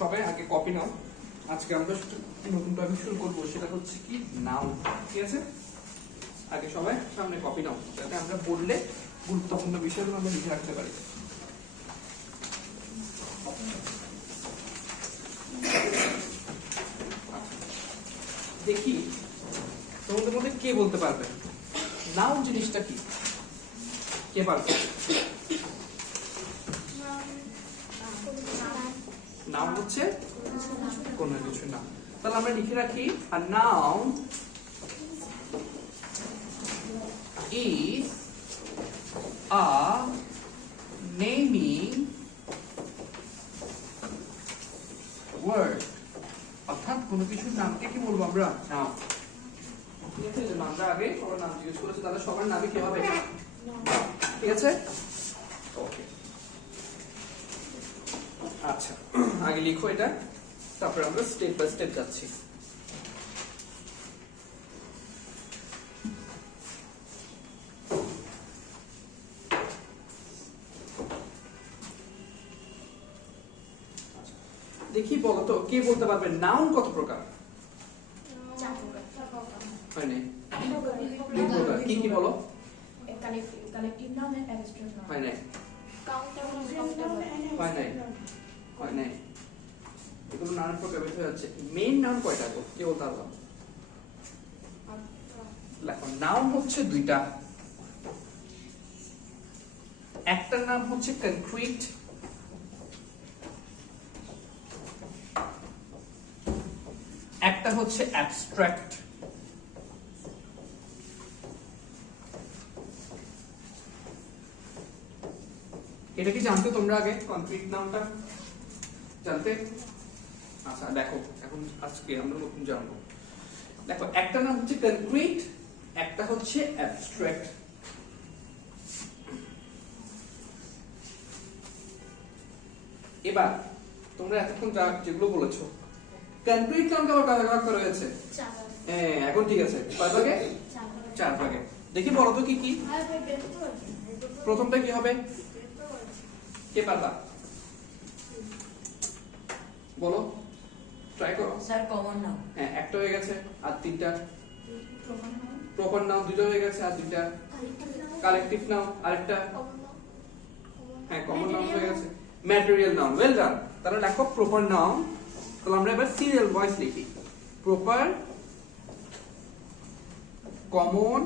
সবাই আগে কপি নাও। আজকে আমরা নতুন টপিক শুরু করবো, সেটা হচ্ছে কি নাউন। ঠিক আছে, আগে সবাই সামনে কপি নাও, যাতে আমরা বললে গুরুত্বপূর্ণ বিষয়গুলো আমরা লিখে রাখতে পারি। দেখি তোমাদের মধ্যে কে বলতে পারবে নাউন জিনিসটা কি? কে পারবে? নাউন হচ্ছে কোনো কিছু না। তাহলে আমরা লিখে রাখি a noun is a naming word, অর্থাৎ কোনো কিছুর নামকে কি বলবো আমরা? নাউন। ঠিক আছে, যে আমরা আগে সবার নাম জিজ্ঞেস করেছি, তাহলে সবার নামই কি হবে? ঠিক আছে, ওকে। আচ্ছা, আগে লিখো এটা, তারপর আমরা স্টেপ বাই স্টেপ যাচ্ছি। দেখি বলো তো, কে বলতে পারবে নাউন কত প্রকার? হয় নাই? কি কি বলো? Collective noun and abstract noun. হয় নাই? হয় নাই? হয় নাই? এগুলো নানান প্রকার বের হয়ে যাচ্ছে। মেইন নাউন কয়টা গো? কে বলতে পারবো? দেখো, নাউন হচ্ছে দুইটা। একটার নাম হচ্ছে কনক্রিট, একটা হচ্ছে অ্যাবস্ট্রাক্ট। এটা কি জানতে তোমরা আগে কনক্রিট নাউনটা জানতে? আচ্ছা দেখো, এখন আজকে আমরা নতুন জানবো। দেখো, একটা নাম হচ্ছে কনক্রিট, একটা হচ্ছে অ্যাবস্ট্রাক্ট। এবার তোমরা এতক্ষণ যেগুলো বলেছো, কনক্রিট নাউনকে আবার কয় ভাগ করা হয়েছে? হ্যাঁ, এখন ঠিক আছে। কয় ভাগে? 4 ভাগে। দেখি বলো তো কি কি। প্রথমটা কি হবে? কে পারবা? বলো, ট্রাই করো। Sir common noun. হ্যাঁ, একটা হয়ে গেছে, আর তিনটা প্রপার নাউন, দুটো হয়ে গেছে, আর দুইটা কালেকটিভ নাউন, আরেকটা হ্যাঁ কমন নাউন হয়ে গেছে, ম্যাটেরিয়াল নাউন। Well done. তাহলে লেখো প্রপার নাউন। তাহলে আমরা এবার সিরিয়াল ওয়াইজ লিখি। প্রপার, কমন,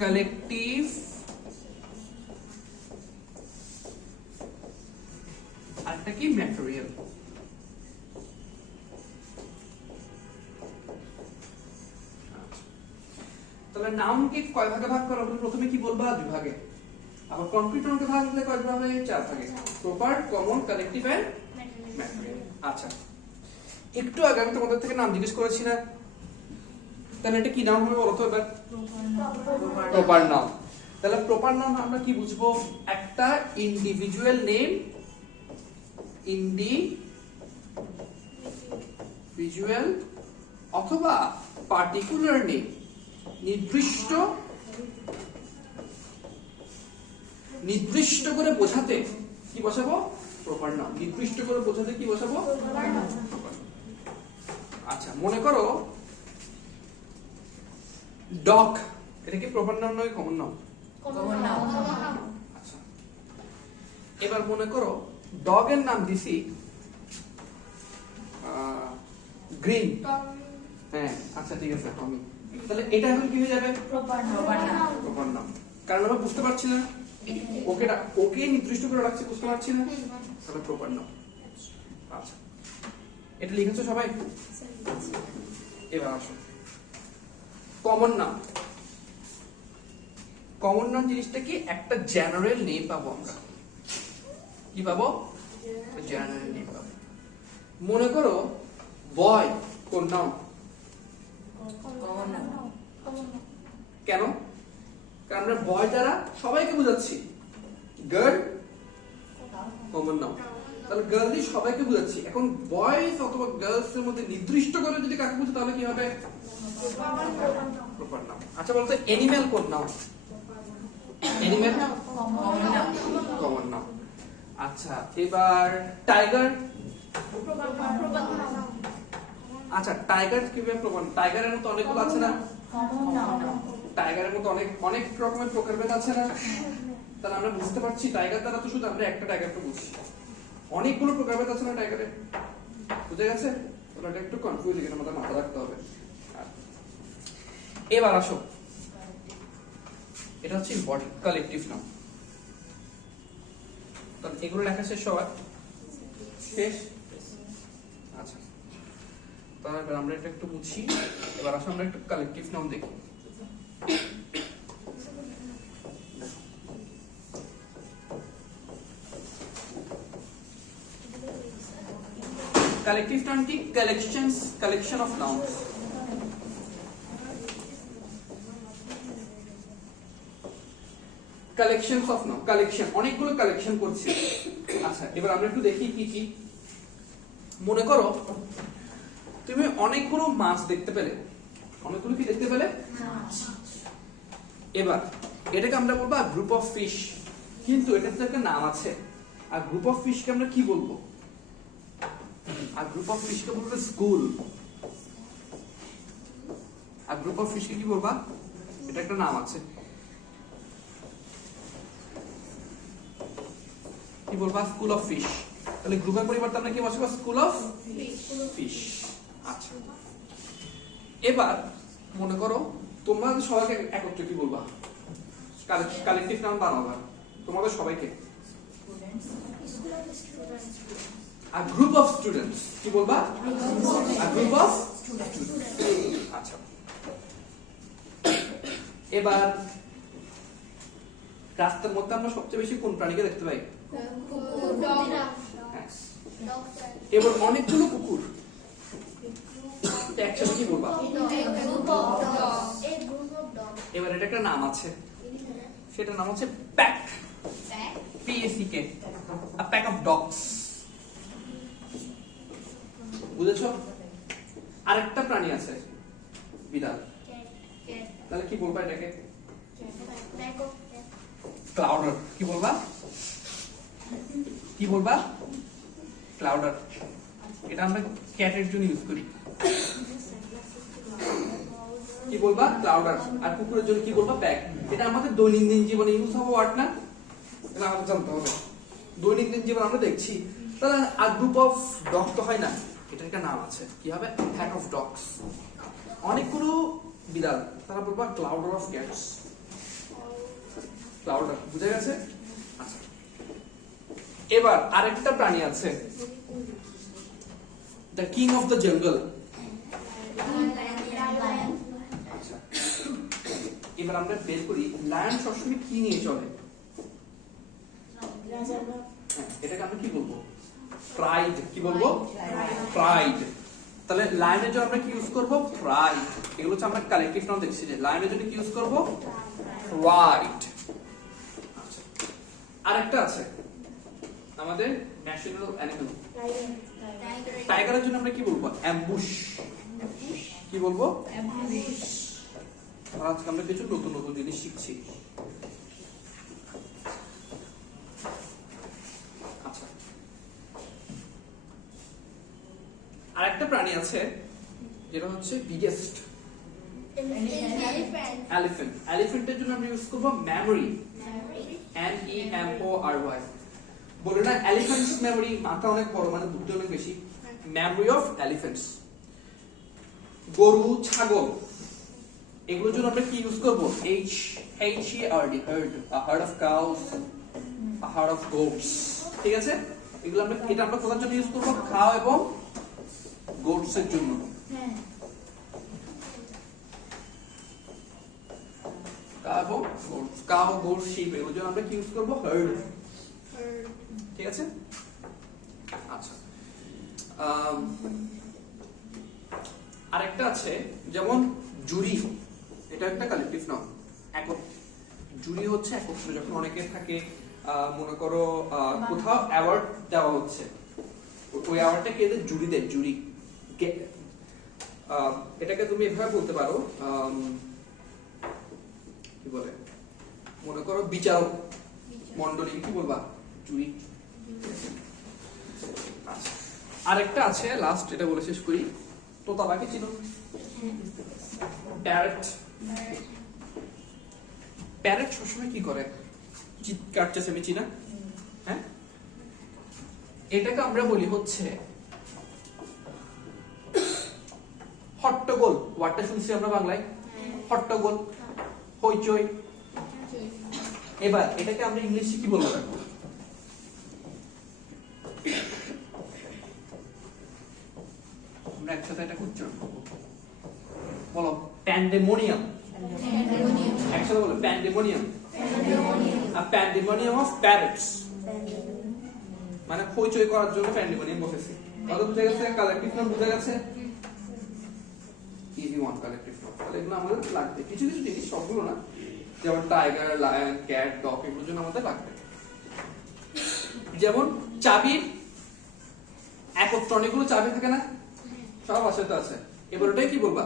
কালেকটিভ, আরেকটা কি? ম্যাটেরিয়াল। তাহলে নাউনকে কয় ভাগে ভাগ করা হলো? প্রথমে কি বলবা? 2 ভাগে। আবার কনক্রিট নাউনকে ভাগ করলে কয় ভাগে? 4 ভাগে। Proper, common, collective and material. আচ্ছা, একটু আগে আমি তোমাদের থেকে নাম জিজ্ঞেস করেছি না? তাহলে এটা কি নাম হবে বলো তো এবার? Proper noun. তাহলে প্রপার নাউন আমরা কি বুঝবো? একটা ইন্ডিভিজুয়াল নেম, ইন্ডিভিজুয়াল অথবা পার্টিকুলার নেম, নির্দিষ্ট করে বোঝাতে কি বসাবো? Proper noun. নির্দিষ্ট করে বোঝাতে কি বসাবো? আচ্ছা, মনে করো ডগ, এটা কি প্রপার নাউন নয় কমন নাউন? Common noun. আচ্ছা, এবার মনে করো ডগের নাম দিছি গ্রিন। হ্যাঁ, আচ্ছা ঠিক আছে, টমি। তাহলে এটা এখন কি হয়ে যাবে? Proper noun. Proper noun. কারণ আমরা বুঝতে পারছি না, ওকে নির্দিষ্ট করে রাখছি, বুঝতে পারছি না, তাহলে প্রপার নাউন। আচ্ছা, এটা লিখেছো সবাই? এবার আসো কমন নাউন। কমন নাউন জিনিসটা কি? একটা জেনারেল নেম পাবো আমরা। কি পাবো? জেনারেল নেম পাবো। মনে করো বয়, কোন নাউন? Common noun. কেন? কারণ আমরা বয় দ্বারা সবাইকে বোঝাচ্ছি। Girl common noun. তাহলে গার্ল দিয়ে সবাইকে বোঝাচ্ছি। এখন বয়েজ অথবা গার্লস এর মধ্যে নির্দিষ্ট করে যদি কাকে বুঝি, তাহলে কি হবে? Proper noun. আচ্ছা বলতো, অ্যানিম্যাল কোন noun? Animal common noun. Common noun. আচ্ছা এবার টাইগার। আচ্ছা টাইগার কিভাবে প্রমাণ? টাইগারের মতো অনেকগুলো আছে না? টাইগারের মতো অনেক অনেক রকমের প্রকারভেদ আছে না? তাহলে আমরা বুঝতে পারছি টাইগার দ্বারা তো শুধু আমরা একটা টাইগারকে বুঝছি, অনেকগুলো প্রকারভেদ আছে না টাইগারে, বুঝে গেছে? ওটা একটু কনফিউজিং, এটা আমাদের মাথা রাখতে হবে। এবার আসো, এটা হচ্ছে ইম্পর্টেন্ট কালেকটিভ নাউন। তাহলে এগুলো লেখা শেষ সবার শেষ? আচ্ছা তাহলে এবার আমরা এটা একটু বুঝি। এবার আসো আমরা একটু কালেকটিভ নাউন দেখি। কালেকটিভ নাউন কি? Collection of nouns. Collections of noun, collection, অনেকগুলো কালেকশন করছি। আচ্ছা এবার আমরা একটু দেখি কি কি। মনে করো তুমি অনেকগুলো মাছ দেখতে পেলে, অনেকগুলো কি দেখতে পেলে? এবার এটাকে আমরা বলবো গ্রুপ অফ ফিশ, কিন্তু এটার তো একটা নাম আছে। আর গ্রুপ অফ ফিশকে আমরা কি বলবো? আর গ্রুপ অফ ফিশকে বলবো স্কুল। আর গ্রুপ অফ ফিশকে কি বলবা? এটা একটা নাম আছে, কি বলবা? School of fish. তাহলে গ্রুপের পরিবর্তে আমরা কি বলবো? School of fish. আচ্ছা এবার মনে করো তোমরা সবাইকে একত্রে কি বলবা? কালেকটিভ নাউন বানাবা তোমাদের সবাইকে। আর গ্রুপ অফ স্টুডেন্টস কি বলবা? আর গ্রুপ অফ স্টুডেন্টস। আচ্ছা এবার রাস্তার মধ্যে আমরা সবচেয়ে বেশি কোন প্রাণীকে দেখতে পাই? এবার অনেকগুলো কুকুর, একসাথে কি বলবা? এবার এটা একটা নাম আছে, সেটার নাম হচ্ছে pack, PACK, a pack of dogs। বুঝেছো? আরেকটা প্রাণী আছে বিড়াল, তাহলে কি বলবা এটাকে? ক্লাউডার। কি বলবা? কি বলবা? ক্লাউডার। এটা আমরা ক্যাটের জন্য ইউজ করি। কি বলবা? ক্লাউডার। আর কুকুরের জন্য কি বলবা? প্যাক। এটা আমাদের দৈনন্দিন জীবনে ইউজ হবে ওয়ার্ড না, এটা আমাদের জানতে হবে। দৈনন্দিন জীবন আমরা দেখছি। তাহলে আর গ্রুপ অফ ডগ তো হয় না, এটা একটা নাম আছে, কি হবে? Pack of dogs. অনেকগুলো বিড়াল, তারা বলবা ক্লাউডার অফ ক্যাটস। ক্লাউডার, বুঝা গেছে? আচ্ছা এবার আরেকটা প্রাণী আছে, the king of the jungle. আচ্ছা এবার আমরা বের করি লায়ন সবসময় কি নিয়ে চলে? হ্যাঁ, এটাকে আমরা কি বলবো? প্রাইড। কি বলবো? প্রাইড। তাহলে লায়নের জন্য আমরা কি ইউজ করব? প্রাইড। এগুলো হচ্ছে আমরা কালেকটিভ নাউন দেখছি যে লায়নের জন্য কি ইউজ করব? প্রাইড। আচ্ছা আরেকটা আছে আমাদের ন্যাশনাল অ্যানিমাল, টাইগারের জন্য আমরা কি বলবো? অ্যাম্বুশ। কি বলবো? অ্যাম্বুশ। আজকে আমরা কিছু নতুন নতুন জিনিস শিখছি। আচ্ছা আরেকটা প্রাণী আছে যেটা হচ্ছে বিগেস্ট, এলিফ্যান্ট। এলিফ্যান্টের জন্য আমরা ইউজ করবো মেমোরি, MEMORY। বলে না এলিফ্যান্টস মেমোরি, মাথা অনেক বড়, মানে বুদ্ধি অনেক বেশি। Memory of elephants. গরু, ছাগল, এগুলোর জন্য আমরা কি ইউজ করব? HERD, herd, a herd of cows, a herd of goats। ঠিক আছে? এগুলো আমরা, এটা আমরা কোথার জন্য ইউজ করব? কাউ এবং গোটস এর জন্য। কাউ, গোট, শিপ, এগুলোর জন্য আমরা কি ইউজ করব? হার্ড। ঠিক আছে? আচ্ছা আরেকটা আছে যেমন জুরি, এটা একটা কালেকটিভ নাউন। একক জুরি হচ্ছে একত্র, যখন অনেকে থাকে, মনে করো কোথাও অ্যাওয়ার্ড দেওয়া হচ্ছে, ওই অ্যাওয়ার্ডটা কে দেয়? জুরি দেয়। জুরি এটাকে তুমি এভাবে বলতে পারো, কি বলে, মনে করো বিচারক মন্ডলী, কি বলবা? জুরি। আচ্ছা, আরেকটা আছে লাস্ট, এটা বলে শেষ করি। তোতা পাখি ছিল, প্যারট। প্যারট সবসময় কি করে? চিৎকার চেঁচামেচি না? হ্যাঁ, এটাকে আমরা বলি হচ্ছে হট্টগোল। ওয়ার্ডটা শুনছি আমরা বাংলায়, হট্টগোল, হইচই। এবার এটাকে আমরা ইংলিশে কি বলবো? আমরা একসাথে এটা উচ্চারণ করবো, বলো প্যান্ডেমোনিয়াম। একসাথে বলো pandemonium. A pandemonium of parrots, মানে হইচই করার জন্য প্যান্ডেমোনিয়াম বসেছে। কত বুঝে গেছে? কালেক্টিভ নাউন বুঝে গেছে? Easy one collective noun. তাহলে এগুলো আমাদের লাগবে, কিছু কিছু জিনিস, সবগুলো না, যেমন টাইগার, লায়ন, ক্যাট, ডগ, এগুলোর জন্য আমাদের লাগবে। যেমন চাবির একত্র অনেকগুলো চাবি থাকে না, সব বাসাতে আছে। এবার ওটাই কি বলবা?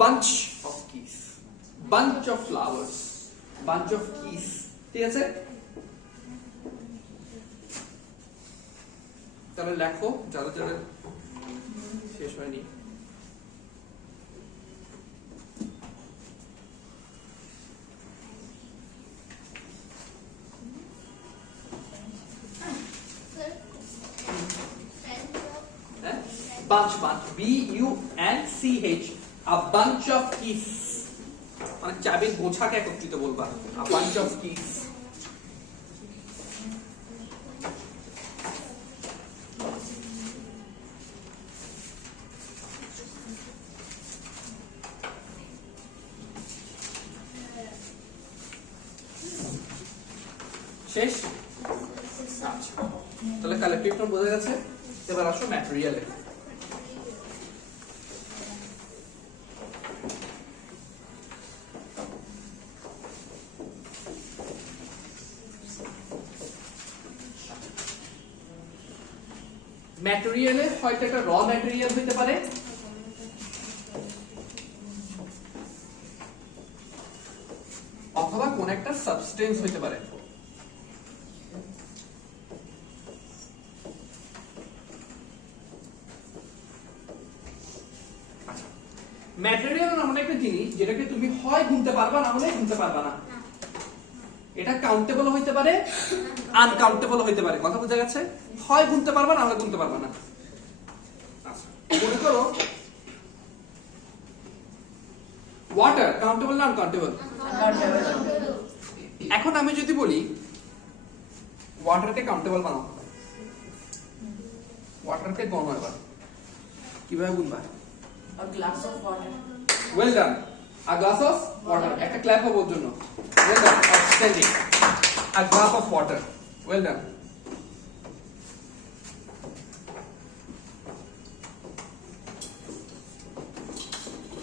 Bunch of kiss, bunch of flowers, bunch of kiss. ঠিক আছে, তাহলে লেখো যাদের যাদের শেষ হয়নি। bunch, bunch, B-U-N-C-H, a bunch of keys, মানে চাবির গোছাকে একত্রিত বলবা, a bunch of keys। শেষ? আচ্ছা, তাহলে কালেক্টিভ নাউন বোঝা গেছে। এবার আসো ম্যাটেরিয়ালে। ম্যাটেরিয়ালে হয়তো একটা র ম্যাটেরিয়াল হইতে পারে, অথবা কোন একটা সাবস্টেন্স হইতে পারে। ম্যাটেরিয়াল এমন একটা জিনিস যেটাকে তুমি হয় গুনতে পারবা, না হলে গুনতে পারবা না। এটা কাউন্টেবল হইতে পারে, আনকাউন্টেবল হইতে পারে। কথা বোঝা গেছে? হয় গুনতে পারবা, না হলে গুনতে পারবা না। আচ্ছা, মনে করো ওয়াটার কাউন্টেবল না আনকাউন্টেবল? এখন আমি যদি বলি ওয়াটারকে কাউন্টেবল বানাও, ওয়াটারকে গণ, এবার কিভাবে গুনবা? A glass of water. Well done. A glass of water. একটা ক্ল্যাপ হবে ওর জন্য। Well done. Outstanding. A glass of water. Well done.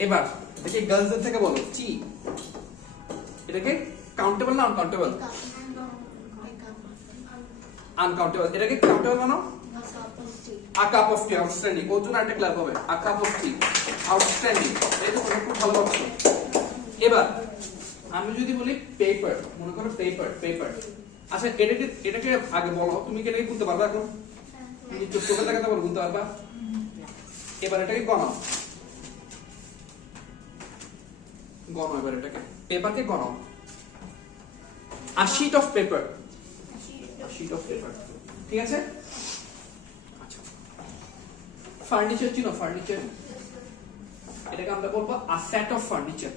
এবার দেখি গার্লসদের থেকে বলো, চি এটাকে কাউন্টেবল না আনকাউন্টেবল? আনকাউন্টেবল। এটাকে কাউন্টেবল বানাও। A cup of tea, outstanding. ওর জন্য একটা ক্ল্যাপ হবে। A cup of tea, outstanding. এই তো খুব ভালো করছো। এবার আমি যদি বলি পেপার, মনে করো পেপার, পেপার। আচ্ছা, এটাকে আগে বলো, তুমি কি এটাকে গুনতে পারবা? এখন তুমি চোখে দেখাতে পারো, গুনতে পারবা? এবার এটাকে গণাও, গণো। এবার এটাকে পেপারকে গণাও। A sheet of paper, a sheet of paper। ঠিক আছে? ফার্নিচার চিনো? ফার্নিচার, এটাকে আমরা বলবো a set of furniture,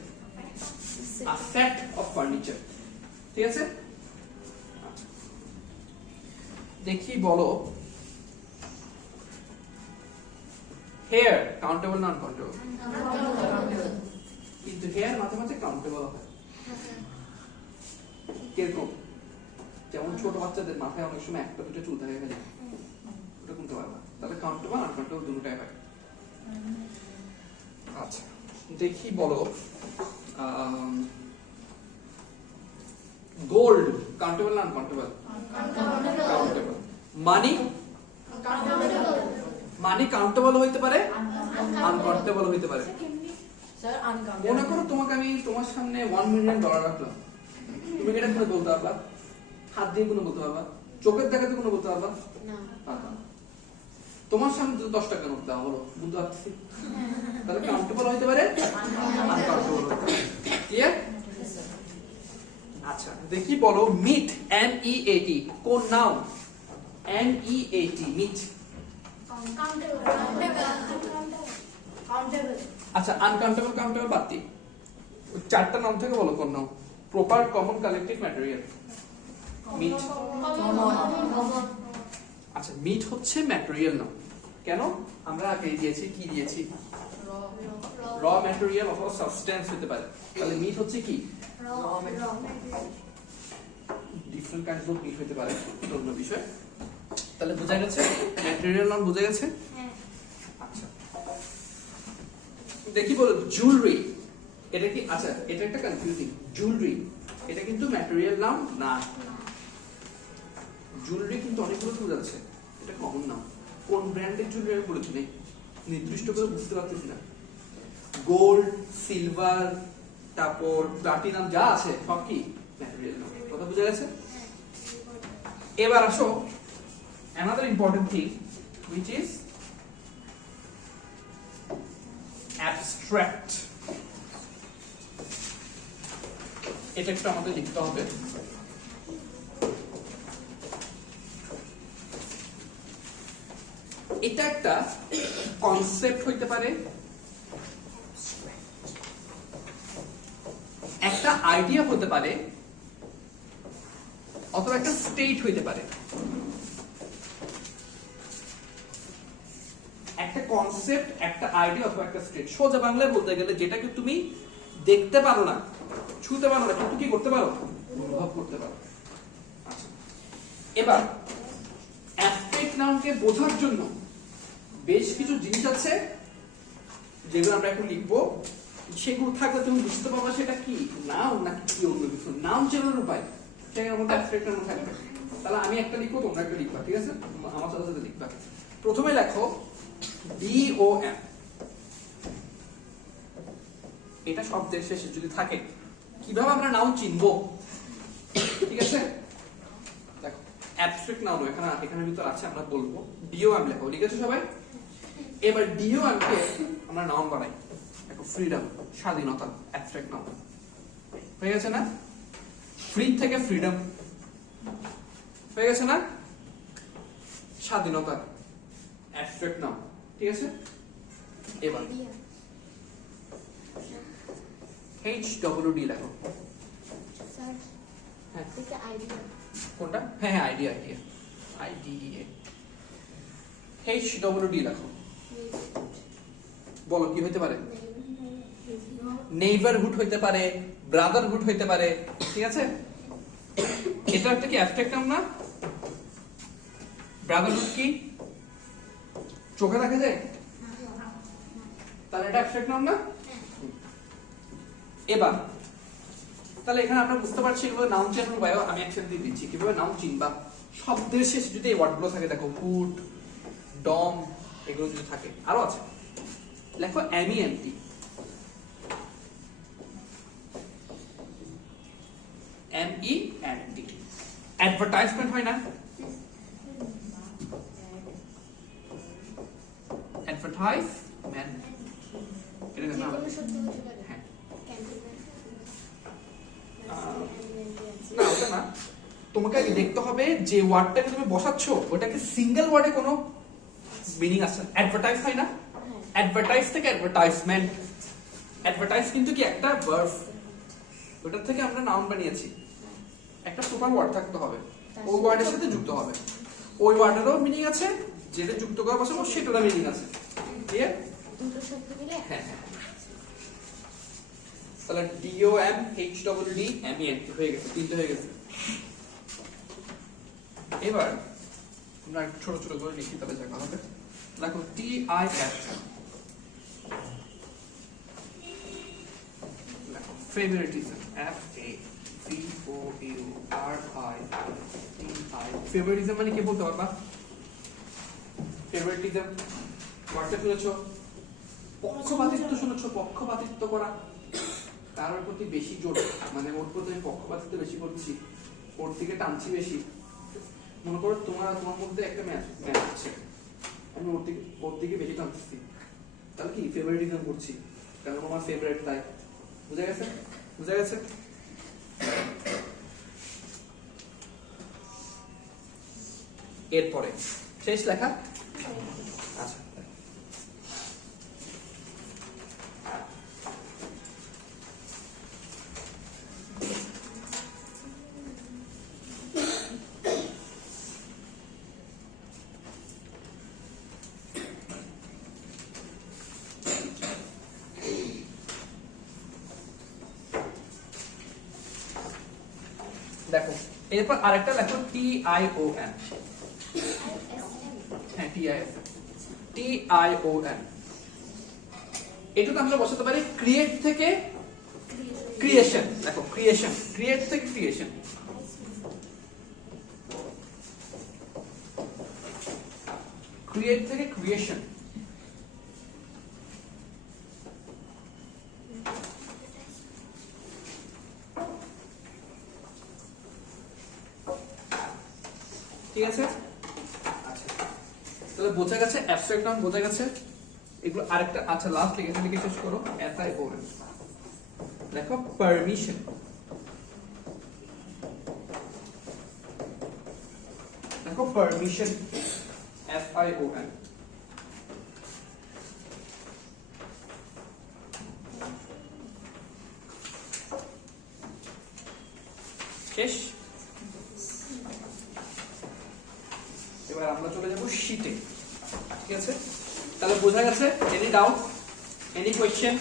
a set of furniture। ঠিক আছে? দেখি বলো হেয়ার কাউন্টেবল না আনকাউন্টেবল? কিন্তু হেয়ার মাঝে মাঝে কাউন্টেবল হয়। কিরকম? যেমন ছোট বাচ্চাদের মাথায় অনেক সময় একটা দুটো চুল থাকে, ওটা গুনতে পারবা। তাহলে কাউন্টেবল আনকাউন্টেবল দুটোই হয়। আচ্ছা, দেখি বলো গোল্ড কাউন্টেবল না আনকাউন্টেবল? কাউন্টেবল। মানি, মানি কাউন্টেবল হইতে পারে, আনকাউন্টেবল হইতে পারে। Sir, uncountable. মনে করো তোমাকে আমি তোমার সামনে $1 মিলিয়ন রাখলাম, তুমি কি এটা করে বলতে পারবা? হাত দিয়ে কোনো বলতে পারবা? চোখের দেখাতে কোনো বলতে পারবা না পারবা না। তোমার সামনে যদি 10 টাকা নোট দেওয়া হলো বুঝতে পারছি, তাহলে কাউন্টেবল হইতে পারে, আনকাউন্টেবল হইতে পারে। ক্লিয়ার? আচ্ছা দেখি বলো মিট, MEAT কোন নাউন? MEAT meat. কাউন্টেবল আচ্ছা আনকাউন্টেবল কাউন্টেবল বাদ দিই, ওই চারটা নাম থেকে বলো কোন নাম? Proper common collective material. Meat. আচ্ছা মিট হচ্ছে ম্যাটেরিয়াল নাম। কেন? আমরা আগে দিয়েছি কি দিয়েছি? র ম্যাটেরিয়াল অথবা সাবস্টেন্স হতে পারে। তাহলে মিট হচ্ছে কি? ডিফারেন্ট কাইন্ডস অফ মিট হতে পারে, এটা অন্য বিষয়। তাহলে বোঝা গেছে ম্যাটেরিয়াল নাম বোঝা গেছে। আচ্ছা দেখি বলো জুয়েলারি, এটা কি? আচ্ছা এটা একটা কনফিউজিং, জুয়েলারি এটা কিন্তু ম্যাটেরিয়াল নাম না। জুয়েলারি কিন্তু অনেকগুলো টুল আছে, এটা কমন নাম। কোন ব্র্যান্ডের জুয়েলারি আমি বলেছি নেই, নির্দিষ্ট করে বুঝতে পারতেছি না। গোল্ড, সিলভার, তারপর প্লাটিনাম যা আছে সব কি ম্যাটেরিয়াল নাম। কথা বোঝা গেছে? এবার আসো another important thing which is abstract. এটা একটু আমাদের লিখতে হবে। এটা একটা কনসেপ্ট হইতে পারে, একটা আইডিয়া হতে পারে, অথবা একটা স্টেট হইতে পারে। একটা কনসেপ্ট, একটা আইডিয়া অথবা একটা স্টেট। সোজা বাংলায় বলতে গেলে যেটাকে তুমি দেখতে পারো না, ছুঁতে পারো না, কিন্তু কি করতে পারো? অনুভব করতে পারো। আচ্ছা এবার অ্যাবস্ট্রাক্ট নাউনকে বোঝার জন্য বেশ কিছু জিনিস আছে যেগুলো আমরা এখন লিখবো। সেগুলো থাকলে তুমি বুঝতে পারবা সেটা কি নাউন নাকি কি অন্য কিছু। নাউন চেনার উপায় সেটার মধ্যে অ্যাবস্ট্রাক্ট নাউন থাকবে। তাহলে আমি একটা লিখবো, তোমরা একটা লিখবা, ঠিক আছে? আমার সাথে সাথে লিখবা। প্রথমে লেখো DOM। এটা শব্দের শেষে যদি থাকে, কিভাবে আমরা নাউন চিনবো? ঠিক আছে, দেখো অ্যাবস্ট্রাক্ট নাউন এখানে ভিতর আছে, আমরা বলবো DOM লেখো। লিখেছো সবাই? এবার DOM কে আমরা নাউন বানাই। দেখো ফ্রিডম, স্বাধীনতা, অ্যাবস্ট্রাক্ট নাউন হয়ে গেছে না? ফ্রি থেকে ফ্রিডম হয়ে গেছে না? স্বাধীনতা, অ্যাবস্ট্রাক্ট নাউন। ঠিক আছে, এবার HWD লেখো। স্যার হ্যাঁ এটা আইডিয়া কোনটা? হ্যাঁ হ্যাঁ আইডিয়া, IDEA। HWD লেখো। বলো কি হইতে পারে? নেইবারহুড হইতে পারে, ব্রাদারহুড হইতে পারে। ঠিক আছে, এটা একটা কি অ্যাবস্ট্রাক্ট নাম না? ব্রাদারহুড কি চোখে দেখা যায়? তাহলে এটা অ্যাবস্ট্রাক্ট নাম না? এবার তাহলে এখানে আমরা বুঝতে পারছি এগুলো নাউন চেনার উপায়। আমি অ্যাকশন দিয়ে দিচ্ছি কিভাবে নাউন চিনবা। শব্দের শেষে যদি এই ওয়ার্ডগুলো থাকে, দেখো হুড, ডম, এগুলো যদি থাকে, আরো আছে। লেখো MENT। MENT অ্যাডভার্টাইজমেন্ট হয় না? অ্যাডভার্টাইজমেন্ট এটা না? যেকোনো শব্দ হতে পারে হ্যাঁ ক্যান্টিন না, ওটা না। তোমাকে আগে দেখতে হবে যে ওয়ার্ডটাকে তুমি বসাচ্ছ ওটাকে সিঙ্গেল ওয়ার্ডে কোনো মিনিং আছে। অ্যাডভার্টাইজ হয় না? অ্যাডভার্টাইজ থেকে অ্যাডভার্টাইজমেন্ট। অ্যাডভার্টাইজ কিন্তু কি একটা ভার্ব, ওটার থেকে আমরা নাউন বানিয়েছি। একটা সুপার ওয়ার্ড থাকতে হবে, ওই ওয়ার্ডের সাথে যুক্ত হবে। ওই ওয়ার্ডেরও মিনিং আছে, যেটা যুক্ত করা বসাবো সেটারও মিনিং আছে। ক্লিয়ার? দুটো শব্দ মিলে হ্যাঁ হ্যাঁ। তাহলে DOM HWD MENT হয়ে গেছে, তিনটে হয়ে গেছে। এবার আমরা একটু ছোট ছোট করে লিখি, তাহলে দেখা হবে। দেখো TIF, ফেভারিটিজম, FAVOURITI। ফেভারিটিজম মানে কি বলতে পারবা? ফেভারিটিজম ওয়ার্ডটা শুনেছো? পক্ষপাতিত্ব শুনেছো? পক্ষপাতিত্ব করা, কারোর প্রতি বেশি জোর, মানে ওর প্রতি আমি পক্ষপাতিত্ব বেশি করছি, ওর দিকে টানছি বেশি। মনে করো তোমার মধ্যে একটা ম্যাচ আছে, আমি ওর দিকে বেশি টানতেছি, তাহলে কি ফেভারিটিজম করছি, কারণ আমার ফেভারিট তাই। বুঝা গেছে? বুঝা গেছে? এরপরে শেষ লেখা। আচ্ছা, দেখো এরপর আরেকটা লেখো TION। হ্যাঁ, TION। এটা তো আমরা বসাতে পারি ক্রিয়েট থেকে ক্রিয়েশন। দেখো ক্রিয়েশন, ক্রিয়েট থেকে ক্রিয়েশন। ক্রিয়েট থেকে ক্রিয়েশন। ঠিক আছে? আচ্ছা, তাহলে বোঝা গেছে অ্যাবস্ট্রাক্ট নাউন, বোঝা গেছে এগুলো। আরেকটা আচ্ছা লাস্ট লিখে শেষ করো। SION দেখো পারমিশন। দেখো পারমিশন, SION। শেষ। এবার আমরা চলে যাব শীটে। ঠিক আছে, তাহলে বোঝা গেছে? Any doubt, any question?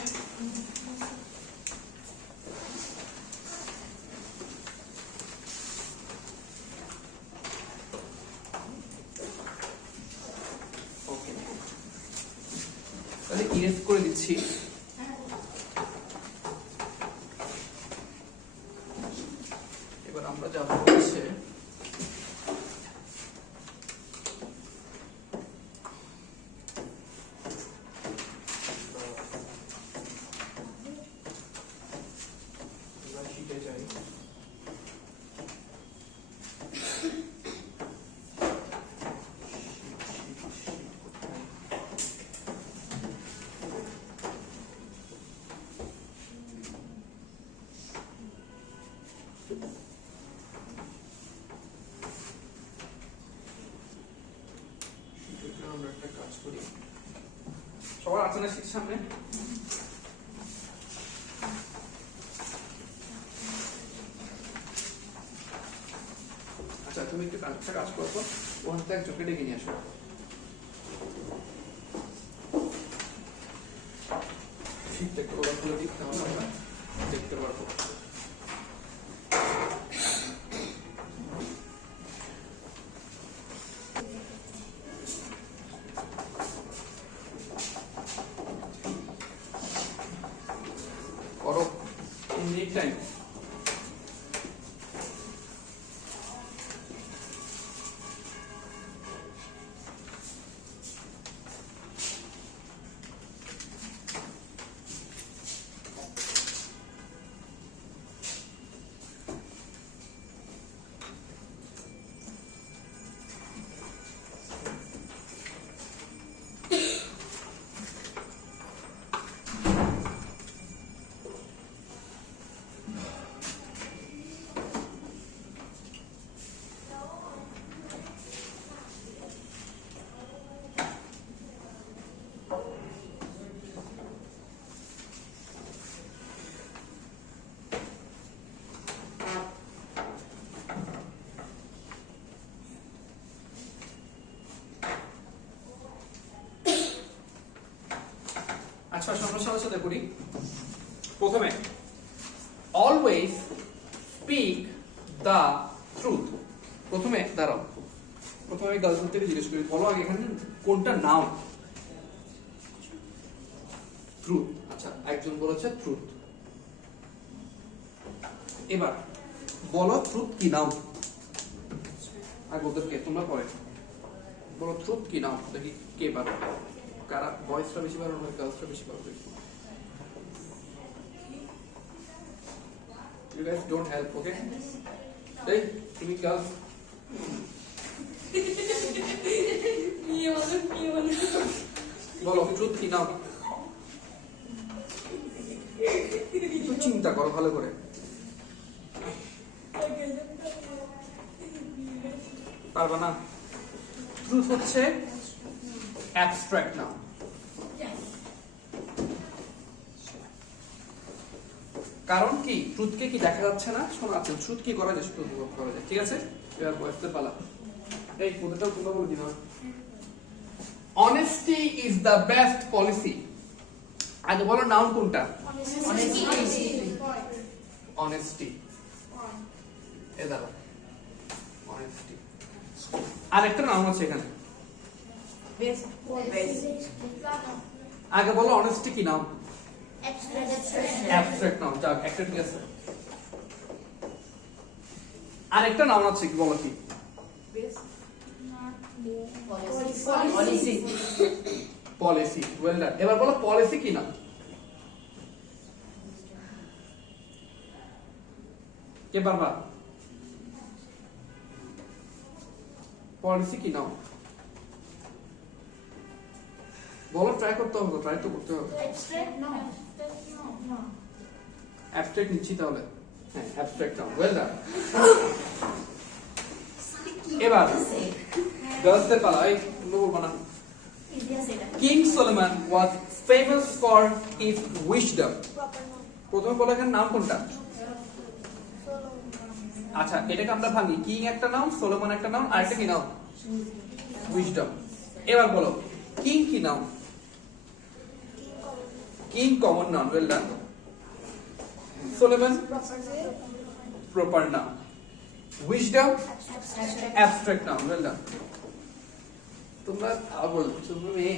Okay, তাহলে ইরেজ করে দিচ্ছি। এবার আমরা যাব হচ্ছে সবার আছে না শীট সামনে? আচ্ছা, তুমি একটু একটা কাজ করো, ওখান থেকে একজনকে ডেকে নিয়ে আসো। শীটটা একটু ওরা খুলে দিই, তাহলে আমরা দেখতে পারবো। করো, 3 মিনিট টাইম। আচ্ছা, আমরা সাথে সাথে করি। প্রথমে অলওয়েজ স্পিক দ্য ট্রুথ। প্রথমে দাঁড়াও, প্রথমে আমি গার্লফ্রেন্ড থেকে জিজ্ঞেস করি, বলো আগে এখানে কোনটা নাউন? ট্রুথ। আচ্ছা, একজন বলেছে ট্রুথ। এবার বলো ট্রুথ কি নাউন? আর ওদেরকে তোমরা পরে বলো ট্রুথ কি নাউন, দেখি কে পারবে। কারা বয়েজরা বেশি পারবে না গার্লসরা বেশি পারবে? You guys don't help, okay? Hey, তুমি গার্লস বলো ট্রুথ কি নাও? একটু চিন্তা করো ভালো করে। পারবা না? ট্রুথ হচ্ছে অ্যাবস্ট্রাক্ট নাউন। কারণ কি ট্রুথকে কি দেখা যাচ্ছে না, শোনা যাচ্ছে। ট্রুথ কি করা যায়, শুধু অনুভব করা যায়। ঠিক আছে, এবার বসতে পালা। এই কোথাও কোথাও বলি না। Honesty is the best policy. আগে বলো নাউন কোনটা? অনেস্টি। এ দাঁড়া, অনেস্টি। আরেকটা নাউন আছে এখানে। আগে বলো অনেস্টি কি নাউন? Abstract noun. যাক, একটা ঠিক আছে। আরেকটা নাউন আছে, কি বলো কি? পলিসি। Well done. এবার বলো পলিসি কি নাম? কে পারবা? পলিসি কি নাম বলো। ট্রাই করতে হবে, ট্রাই তো করতে হবে। অ্যাবস্ট্রাক্ট নিচ্ছি তাহলে। হ্যাঁ, অ্যাবস্ট্রাক্ট নাম। Well done. এবার গার্লসদের পালা। এই বলবো না। King Solomon was famous for his wisdom. প্রথমে বলা এখানে নাম কোনটা? আচ্ছা, এটাকে আমরা ভাঙি। কিং একটা নাম, সোলোমন একটা নাম, আর একটা কি নাম? উইজডম। এবার বলো কিং কি নাম? কিং কমন নাম। Well done. সোলোমন প্রপার নাম। উইজডম অ্যাবস্ট্রাক্ট নাম। Well done. তোমরা পাগল তুমি।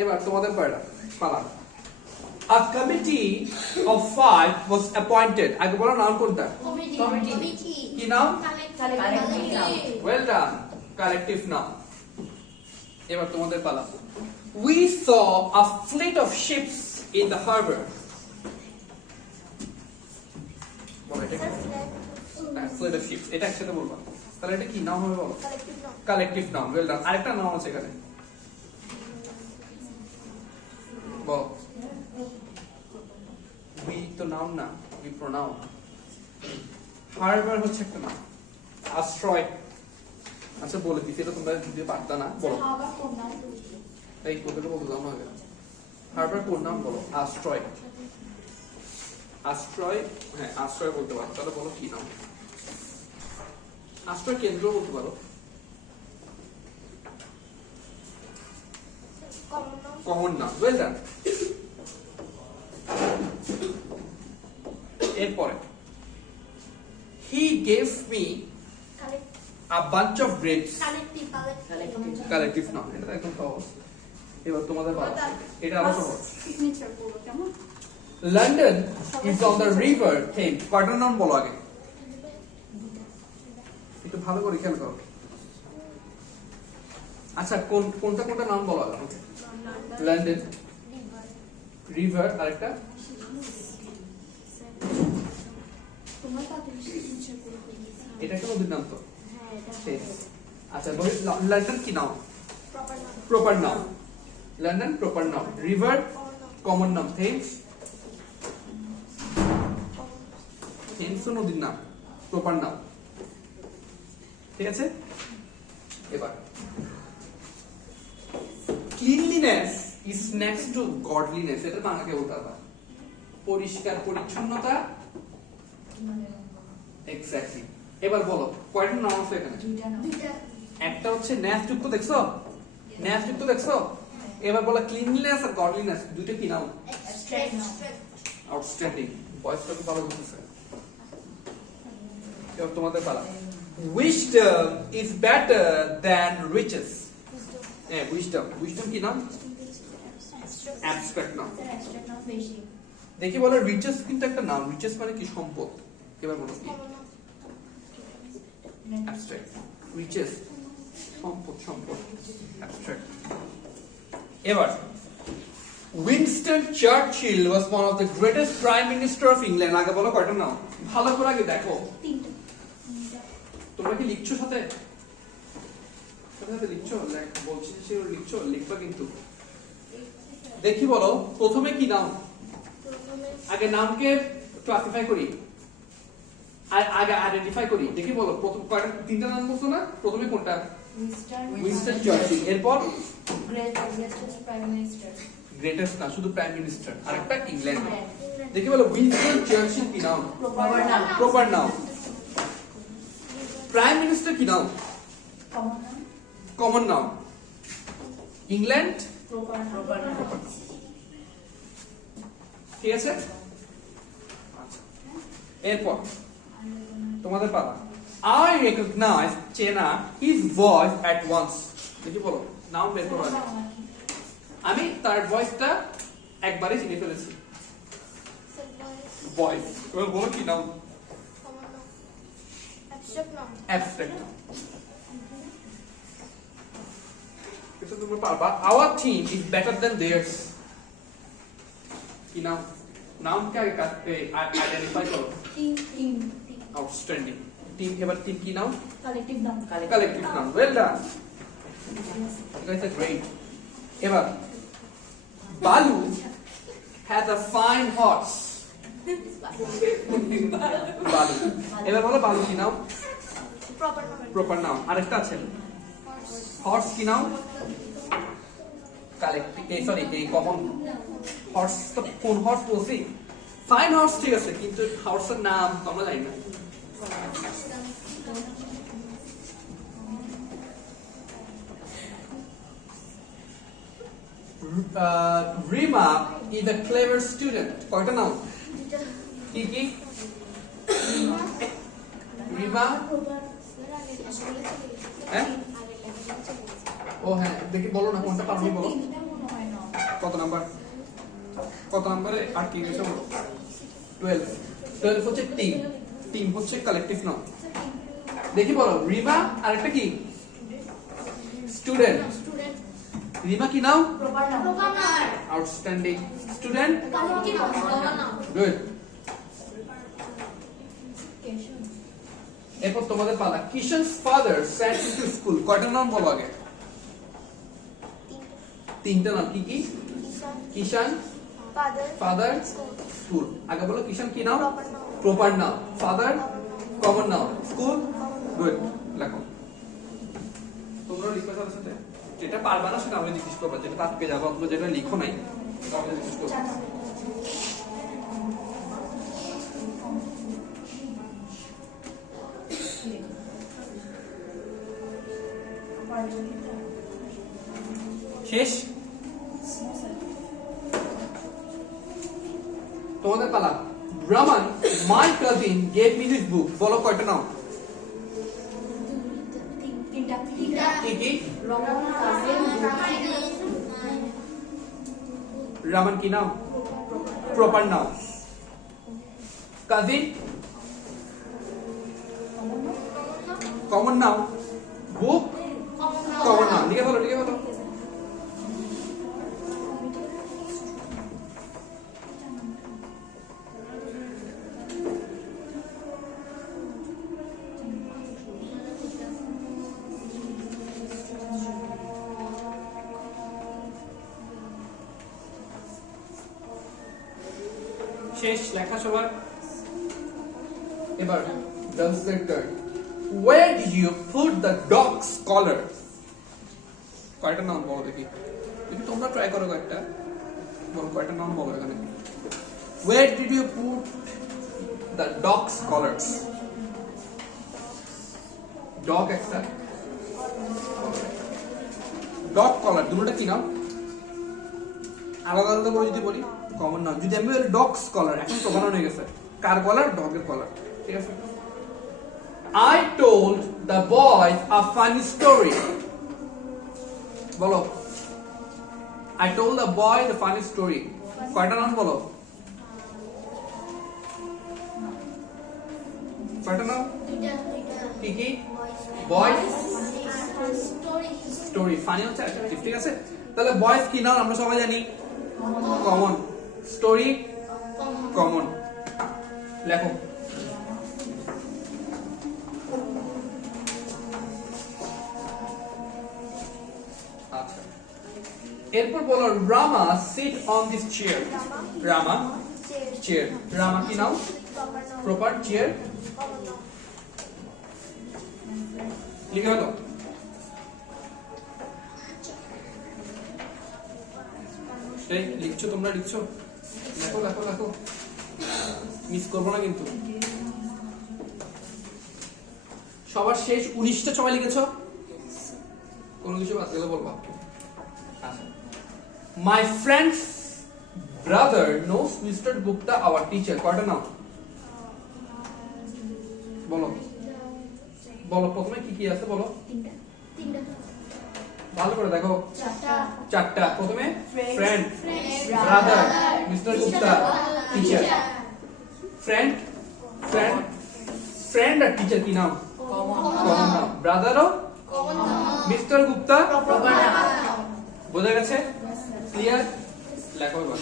এবার তোমাদের পালা। A committee of 5 was appointed. আগে বলো নাম কোনটা? কি নাম? Well done. Collective noun. এবার তোমাদের পালা। We saw a fleet of ships in the harbor. বলো এটা কি? Fleet of ships. এটা একসাথে বলবা। তাহলে এটা কি নাম হবে বলো? Collective noun. Well done. আরেকটা নাম আছে এখানে, বলো। উই তো নাউন না, উই প্রোনাউন। হারবার হচ্ছে একটা নাম। আশ্রয়। আচ্ছা বলে দিছি, এটা তোমরা যদি পারতা না বলো। এই কথাটা বলতে দাও না আগে। হারবার কোন নাম বলো? আশ্রয়। আশ্রয়, হ্যাঁ আশ্রয় বলতে পারো। তাহলে বলো কি নাম? আশ্রয় কেন্দ্র বলতে পারো। কমন নাম। Well done. এরপরে he gave me a bunch of grapes. Collective নাম। এটা একদম সহজ। এবার তোমাদের পালা। এটা আরো সহজ। London is on the river Thames. কয়টা নাম বলো আগে? একটু ভালো করে খেয়াল করো। আচ্ছা কোনটা কোনটা নাম বলো আগে? লন্ডন, রিভার, আরেকটা এটা কি নদীর নাম? তো আচ্ছা লন্ডন কি নাম? প্রপার নাম। লন্ডন প্রপার নাম। রিভার কমন নাম। থেমস নদীর নাম, প্রপার নাম। ঠিক আছে। এবার cleanliness is next to godliness. এটা বাংলাকে বলতে পারবা। পরিষ্কার পরিচ্ছন্নতা। এক্স্যাক্টলি। এবার বলো কয়টা নাম আছে এখানে? একটা হচ্ছে ন্যাসযুক্ত, দেখছো? ন্যাসযুক্ত দেখছো? এবার বলো ক্লিনলিনেস আর গডলিনেস দুটো কি নাম? আউটস্ট্যান্ডিং। ভয়েসটা কি ভালো বলতেছে? এবার তোমাদের পালা। Wisdom is better than riches. হ্যাঁ, wisdom কি নাম? অ্যাবস্ট্রাক্ট নাম। দেখি বলো riches কিন্তু একটা নাম। riches মানে কি? সম্পদ। এবার বলো কি? অ্যাবস্ট্রাক্ট। riches সম্পদ অ্যাবস্ট্রাক্ট। এবার Winston Churchill was one of the greatest prime minister of England. আগে বলো কয়টা নাম? ভালো করে আগে দেখো। তোমরা কি লিখছো সাথে সাথে লিখছো? বলছি যে লিখছো, লিখবা কিন্তু। দেখি বলো প্রথমে কি নাম? প্রথমে আগে নামকে ক্লাসিফাই করি, আর আগে আইডেন্টিফাই করি। দেখি বলো প্রথম কয়টা, তিনটা নাম বলছো না? প্রথমে কোনটা? Winston Churchill. এরপর Greatest Prime Minister. গ্রেটেস্ট না, শুধু প্রাইম মিনিস্টার। আরেকটা ইংল্যান্ড। দেখি বলো উইনস্টন চার্চিল কি নাম? Proper noun. প্রপার নাম। প্রাইম মিনিস্টার কি নাম? Common noun. কমন নাম। England Proper noun. ঠিক আছে। আচ্ছা, এরপর তোমাদের পালা। I recognize চেনা his voice at once. দেখি বলো নাম বের করো আগে। আমি তার ভয়েসটা একবারে চিনে ফেলেছি। ভয়েস। এবার বলো কি নাম? অ্যাবস্ট্রাক্ট নাম। এটা তোমরা পারবা। Our team is better than theirs. কি নাম? নামকে আগে আইডেন্টিফাই করো। Team. আউটস্ট্যান্ডিং। টিম, এবার টিম কি নাম? Collective noun. কালেক্টিভ নাম। Well done, you guys are great. এবার বালু has a fine horse. বালু। এবার বলো বালু কি নাম? প্রপার নাম। আরেকটা আছে হর্স কি নাম? কালেক্টিভ, সরি এই কমন। হর্স তো কোন হর্স বলছি? ফাইন হর্স ঠিক আছে, কিন্তু হর্সের নাম তো আমরা জানি না। Rima is a clever student. কয়টা নাম? কি কি? রিমা, হ্যাঁ? ও হ্যাঁ, দেখি বলো না কোনটা পারো বলো। কত নাম্বার? কত নাম্বারে আর কি গেছে বলো? 12। 12 হচ্ছে টিম। টিম হচ্ছে কালেক্টিভ নাম। দেখি বলো রিমা আর একটা কি? স্টুডেন্ট। রিমা কি নাম? আউটস্ট্যান্ডিং। Student good. এরপর তোমাদের পালা। Kishan's father sent him to school. কয়টা নাম বলো আগে? তিনটা নাম। কি কি? Kishan, father, school. আগে বলো কিষান কি নাম? প্রপার নাম। ফাদার কমন নাম। School good. লেখো। তোমরা লিখবে তার সাথে। যেটা পারবা না সেটা আমি জিজ্ঞেস করবো, যেটা তাৎকে যাবো। অথবা যেটা লিখো নাই তাহলে জিজ্ঞেস করবো। শেষ? তোমাদের পালা। ব্রাহ্মণ my cousin gave me this book. বলো কয়টা নাম? কি কি? রামান কি নাম? প্রপার নাম। কাজিন কমন নাম। বুক কমন নাম। লিখে ফেলো, লিখে ফেলো। শেষ লেখা সবার? এবার ডান্সের turn. Where did you put the dog's collar? কয়টা নাম বলো দেখি। দেখি তোমরা ট্রাই করো কয়েকটা। বলো কয়টা নাম বলো এখানে। Where did you put the dog's collars? Dog একটা, ডগ কলার, দুটোটা কি নাম? আলাদা আলাদা করে যদি বলি কমন নাম। যদি আমি বলি ডগস কলার, এখন তো বানানো হয়ে গেছে। কার কলার? ডগের কলার। ঠিক আছে। I told the boys a funny story. বলো I told the boy the funny story. কয়টা নাম বলো? কয়টা নাম? কি কি? Boys, story. ফানি হচ্ছে অ্যাডজেক্টিভ। ঠিক আছে। তাহলে বয়েজ কি নাম আমরা সবাই জানি? কমন। Story common. লেখো। এরপর বলো Rama sit on this chair. Rama chair, Rama কি নাও? প্রপার, চেয়ার লিখে হলো। এই লিখছো তোমরা, লিখছো? লেখো লেখো লেখো, মিস করবো না কিন্তু। সবার শেষ 19টা সবাই লিখেছো? কোনো কিছু বাদ গেলে বলবা। আচ্ছা, my friends brother knows mister Gupta our teacher. কয়টা নাও? বলো বলো, প্রথমে কি কি আছে বলো। ভালো করে দেখো। চারটা। প্রথমে friend, brother, mister Gupta, teacher. Friend friend friend আর টিচার কি নাম? কমন নাম। ব্রাদারও মিস্টার গুপ্তা বোঝা গেছে? ক্লিয়ার? লেখো এবার।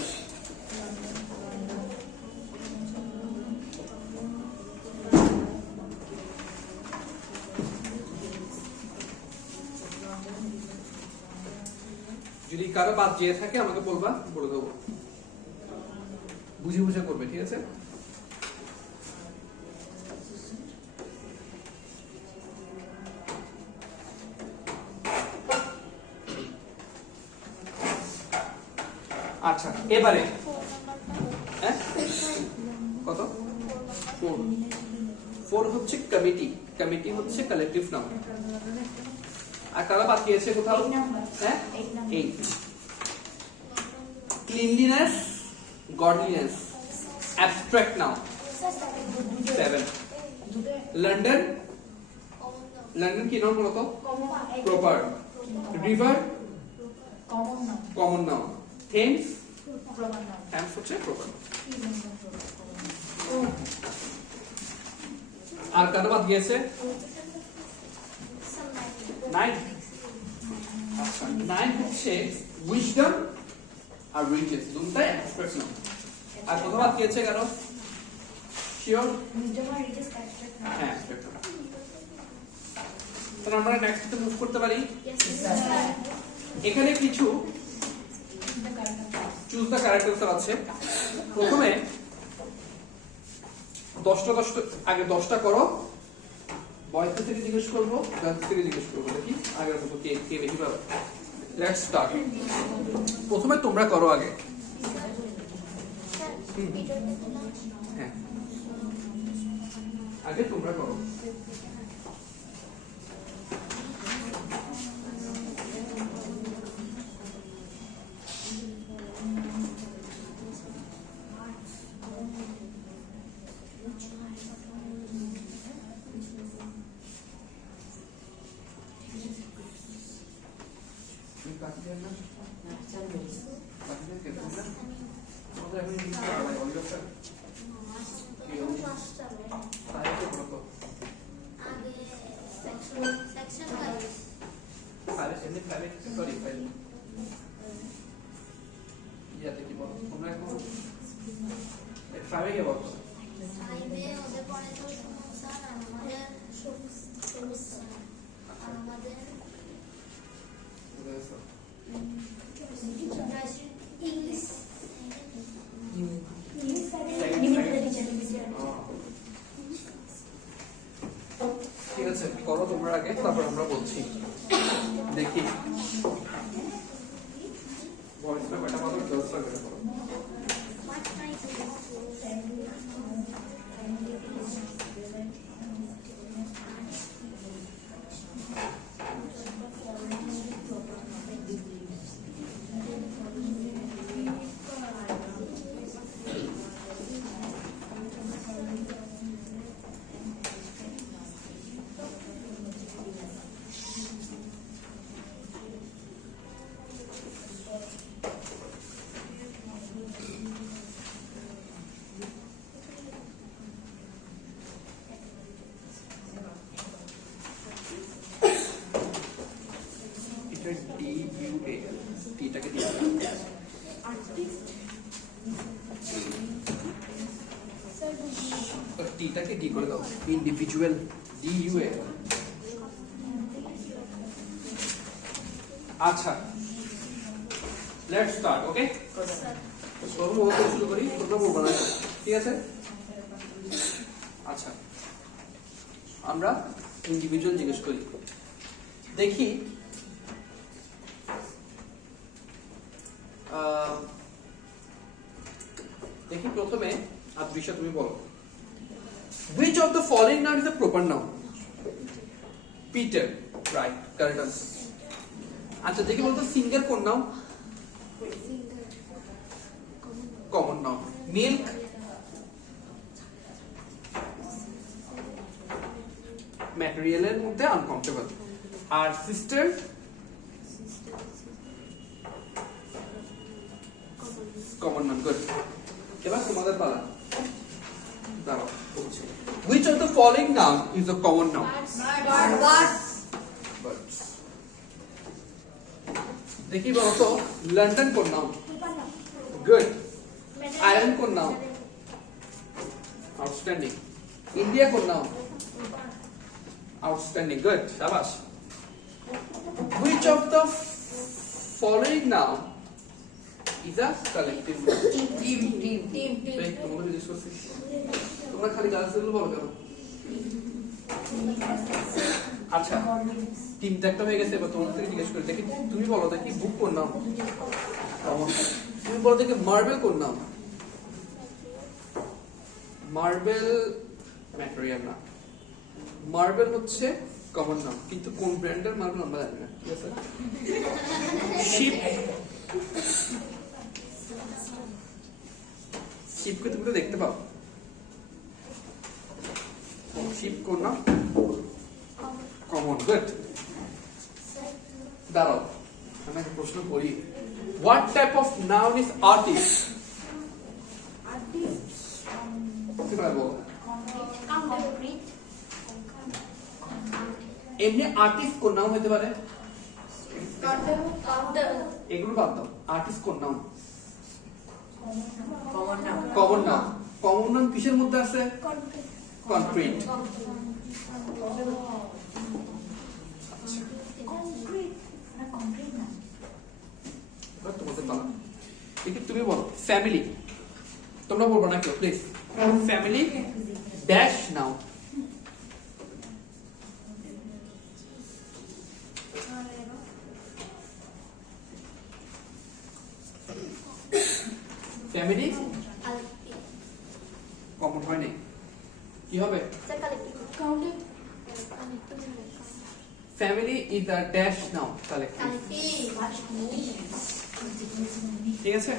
যদি কারো বাদ যেয়ে থাকে আমাকে বলবা, বলে দেবো। বুঝে বুঝে করবে, ঠিক আছে? আচ্ছা, এবারে কত? 4 হচ্ছে কমিটি, কমিটি হচ্ছে কালেকটিভ নাউন। আর কারা বাদ দিয়েছে কোথাও? হ্যাঁ, 8। Cleanliness, godliness, abstract noun 7। London, London কি নাউন বলো তো? Proper. River, common noun. Thames, Thames হচ্ছে প্রপার। আর কারা বাদ গিয়েছে? 9। আচ্ছা, 9 হচ্ছে উইজডম আর রিচেস, দুটোই অ্যাবস্ট্রাক্ট নাউন। আর কোথা বাদ গিয়েছে কারো? শিওর? হ্যাঁ, অ্যাবস্ট্রাক্ট নাউন। তাহলে আমরা নেক্সটে মুভ করতে পারি। এখানে কিছু চুজ দ্য ক্যারেক্টারস আছে। প্রথমে 10টা আগে 10টা করো। বয়েজ থেকে জিজ্ঞেস করবো, গার্লস থেকে জিজ্ঞেস করবো, দেখি আগের মতো কে বেশি পাবে। Let's start. প্রথমে তোমরা করো আগে। হ্যাঁ, আগে তোমরা করো। ঠিক আছে, করো তোমরা আগে, তারপর আমরা বলছি। দেখি ভয়েসটা কয়টা পাবো, গার্লসটা কয়টা পাবো। টিটাকে ডি করে দাও, ইন্ডিভিজুয়াল, ডিইউএ। আচ্ছা, লেটস স্টার্ট ওকে সর্ব বলতে শুরু করি তোমরা বলবা না ঠিক আছে আচ্ছা আমরা ইন্ডিভিজুয়াল জিজ্ঞেস করি দেখি দেখি প্রথমে আদ্রিশা তুমি বলো which of the following noun is a proper noun Peter right correct answer আচ্ছা দেখি বলতো সিঙ্গার কোন নাউন কমন নাউন মিল্ক ম্যাটেরিয়ালের মধ্যে আনকাউন্টেবল আর সিস্টার কমন নাউন গুড এবার তোমাদের পালা দাঁড়াও বলছি which of the following noun is a common noun birds দেখি বলো তো লন্ডন কোন নাউন গুড আয়রন কোন নাউন আউটস্ট্যান্ডিং ইন্ডিয়া কোন নাউন আউটস্ট্যান্ডিং গুড শাবাশ which of the following noun is a collective noun এই তোমরা জিজ্ঞেস করছি তোমরা খালি গার্লস গুলো বলো কেন আচ্ছা তিনটা একটা হয়ে গেছে এবার তোমাদের থেকে জিজ্ঞেস করি দেখি তুমি বলো দেখি বুক কোন নাম তুমি বলো দেখি মার্বেল কোন নাম মার্বেল ম্যাটেরিয়াল না মার্বেল হচ্ছে কমন নাম কিন্তু কোন ব্র্যান্ডের মার্বেল আমরা জানি না ঠিক আছে শিপ শিপকে তুমি তো দেখতে পাও শিপ কোন নাম কমন গুড দাঁড়াও আমি একটা প্রশ্ন করি what type of noun is artist এমনি আর্টিস্ট কোন নাম হতে পারে এগুলো বাদ দাও আর্টিস্ট কোন নাম কমন নাম কমন নাম কিসের মধ্যে আছে কনক্রিট তোমাদের পালা দেখি তুমি বলো ফ্যামিলি তোমরা বলবো না কেউ please family dash now family common হয় নাই কি হবে family is a dash now collective ঠিক আছে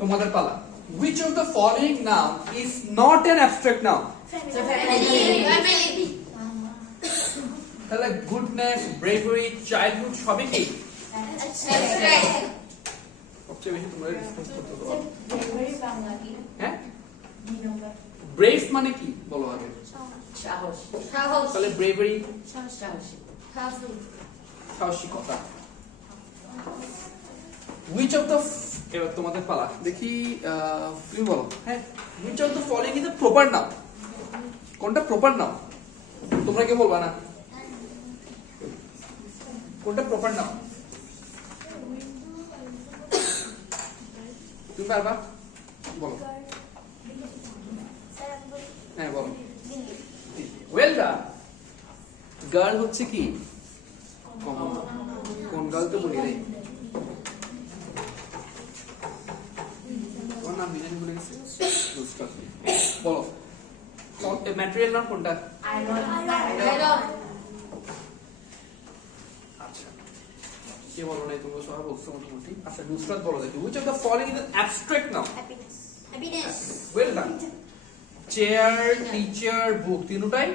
তোমাদের পালা which of the following noun is not an abstract noun তাহলে গুডনেস ব্রেভারি চাইল্ডহুড সবই কি সবচেয়ে বেশি তোমরা রেসপন্স করতে পারো হ্যাঁ ব্রেভ মানে কি বলো আগে তাহলে ব্রেভারি সাহসিকতা which of the এবার তোমাদের পালা দেখি তুমি বলো হ্যাঁ which of the following is a proper noun কোনটা প্রপার নাউন তোমরা কি বলবা না কোনটা প্রপার নাউন তুমি পারবা বলো হ্যাঁ বলো ওয়েল ডান গার্ল হচ্ছে কি কমন কোন গার্ল তো বলি রে তোমার নাম বিজয় বলে গেছে বলো ম্যাটেরিয়াল নাম কোনটা আচ্ছা কে বলো না তোমরা সবাই বলছো মোটামুটি আচ্ছা নুসরাত বলো দেখি which of the following is an abstract noun Happiness. well done chair teacher book তিনটাই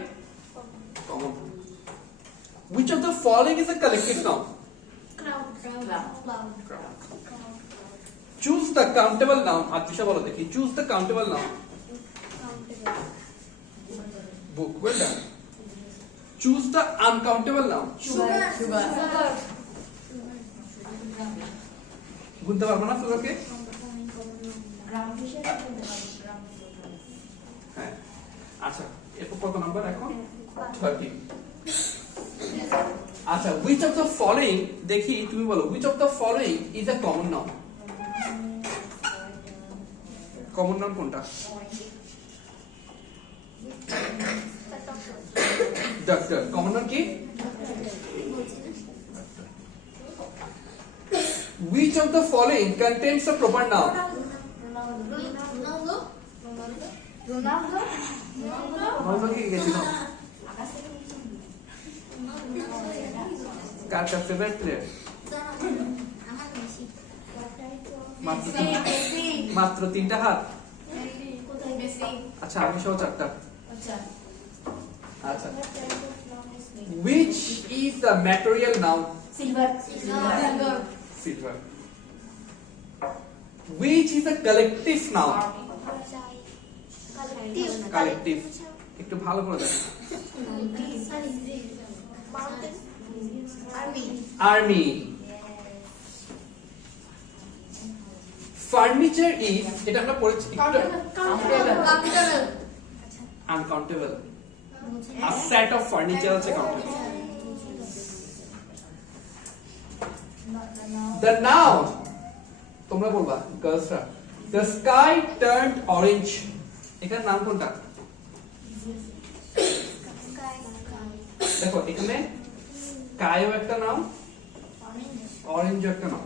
common which of the following is a collective noun choose the countable noun আত্রিশা বলো দেখি choose the countable noun book well done choose the uncountable noun গুনতে পারবো না তোকে? Ground হিসেবে বলতে পারি গ্রাউন্ড হ্যাঁ আচ্ছা এরপর কত নাম্বার এখন 13 আচ্ছা which of the following দেখি তুমি বলো which of the following is a common noun common noun কোনটা doctor common noun কি which of the following contains a proper noun বলতো কি গেছিল কার কার ফেভারিট প্লেয়ার মাত্র 3টা হাত আচ্ছা আমি সহ 4টা আচ্ছা আচ্ছা which is the material noun silver silver which is the collective noun collective একটু ভালো করে দেখো army furniture is এটা আমরা পড়েছি uncountable a set of furniture আছে countable the noun তোমরা বলবা গার্লসরা the sky turned orange এটার নাম কোনটা দেখো এখানে কায়ও একটা নাম অরেঞ্জ একটা নাম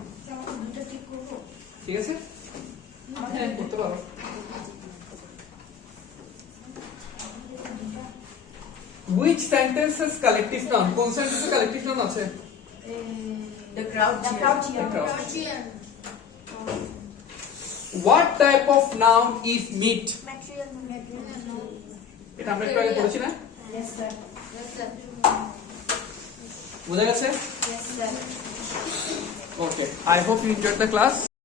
দুটো ঠিক করবো ঠিক আছে হ্যাঁ করতে পারো which sentence is collective noun কোন সেন্টেন্সে collective noun আছে the crowd cheer The crowd. what type of noun is meat এটা আমরা একটু আগে পড়েছি না yes sir বুঝা গেছে yes sir okay I hope you enjoyed the class